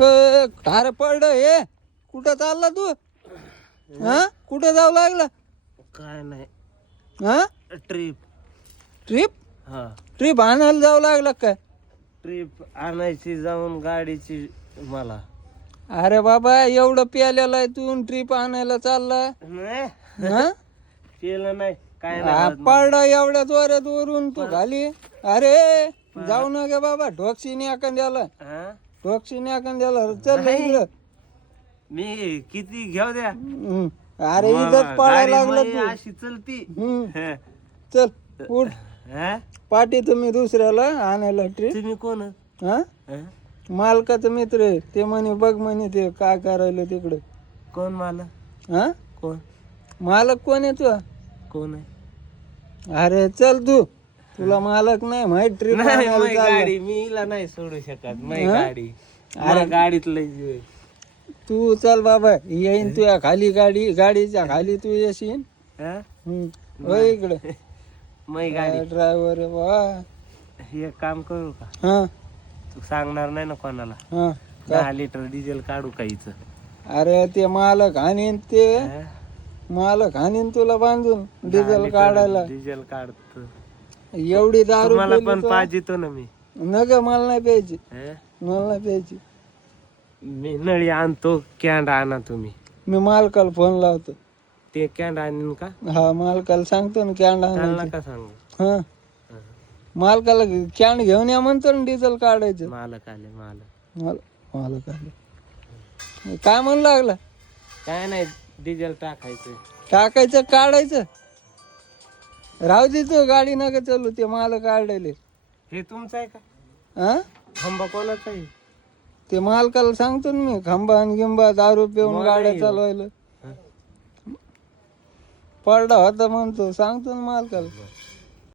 ठार पडलं हे. कुठं चालला तू? हा कुठं जाऊ लागला? काय नाही, हा ट्रिप. ट्रिप हा, ट्रिप आणायला जाऊ लागला काय? ट्रिप आणायची जाऊन गाडीची मला. अरे बाबा एवढं प्यालेलं आहे तू ट्रिप आणायला चालला? नाही हा केलं नाही, काय नाही. पडला एवढ्या जोरात वरून तू खाली. अरे जाऊ नका बाबा, ढोक्षीने एखाद्याला, हा? ढोक्षीने एखाद्याला. चल नाही. इकडं. मी किती घेऊ द्या. अरे इथंच पळायला लागला गाडी तू. अशी चलती. हम्म. चल उठ. हा? पाठी तुम्ही दुसऱ्याला आणायला ट्रिप. तुम्ही कोण? हा हा? मालकाचं मित्र आहे. ते म्हणे बघ म्हणे ते काय करायला तिकडे. कोण मला? हा कोण? मालक कोण आहे तू? कोण आहे? अरे चल तू, तुला मालक नाही माहित ट्रिप नाही, आणायला माझी चालला. गाडी मी हिला नाही सोडू शकत. माझी हा? गाडी, अरे गाडीत लय जीव आहे. तू चल बाबा, येईन तुझ्या खाली गाडी, गाडीच्या खाली तू येशील. हा? हो इकडे माझी गाडी. ड्रायव्हर बा. हे काम करू का? हा तू सांगणार नाही ना कोणाला? हा 10 लिटर डिझेल काढू काहीच. अरे ते मालक आणीन, ते मालक आणीन तुला बांधून डिझेल काढायला. डिझेल काढतो. एवढी दारू मला पिली पण तो. पाहिजे तो ना मी. नग मला नाही प्यायची, हा? मला नाही प्यायची. मी नळी आणतो, कॅन्ड आणा तुम्ही. मी मालकाला फोन लावतो. ते कॅन्ड आणीन का? हा मालकाला सांगतो ना कॅन्ड त्याला आणायची. का सांगू? हा मालकाला कॅन्ड घेऊन या म्हणतो ना डिझेल काढायचं. मालक आले, मालक. मालक आले. काय म्हणू लागला? काय नाही, डिझेल टाकायचं. टाकायचं काढायचं. राहू दे तू, गाडी नका चालू. ते मालक काढले. हे तुमचं आहे का? हा खांबा कोणाचा आहे? ते मालकाला सांगतो ना मी, खांबा आणि गिंबा दारू पिऊन मग गाड्या नाही. चालवायला. हा? पडला होता म्हणतो, सांगतो ना मालकाला.